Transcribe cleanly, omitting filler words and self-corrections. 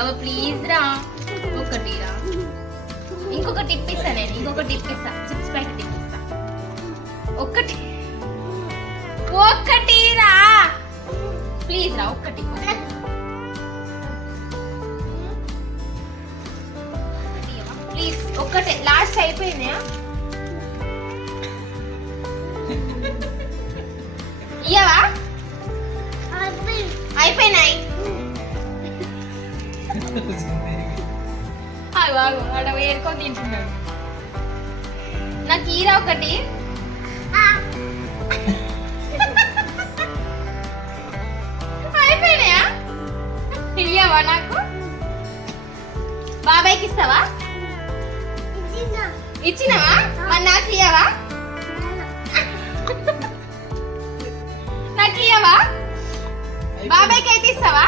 అవ ప్లీజ్ రా ఒకటి రా. ఇంకొక టిప్ ఇస్తా నేను, ఇంకొక టిప్ ఇస్తా, చిప్స్ ప్యాకెట్ టిప్ ఇస్తా. ఒక్కటి రా ప్లీజ్ రా, ఒక్కటి ప్లీజ్, ఒక్కటే లాస్ట్ అయిపోయిందా? ఇయ్యవా? అయిపోయినాయి. బాగు ఆడ వేరుకొని తింటున్నాడు. నాకు ఈరా ఒకటి. అయిపోయినాయా? ఇయ్యవా నాకు? బాబాయ్కి ఇస్తావా? ఇచ్చినావా? మరి నాకు ఇయ్యవా? నాకు ఇయ్యవా? బాబాయ్కి అయితే ఇస్తావా?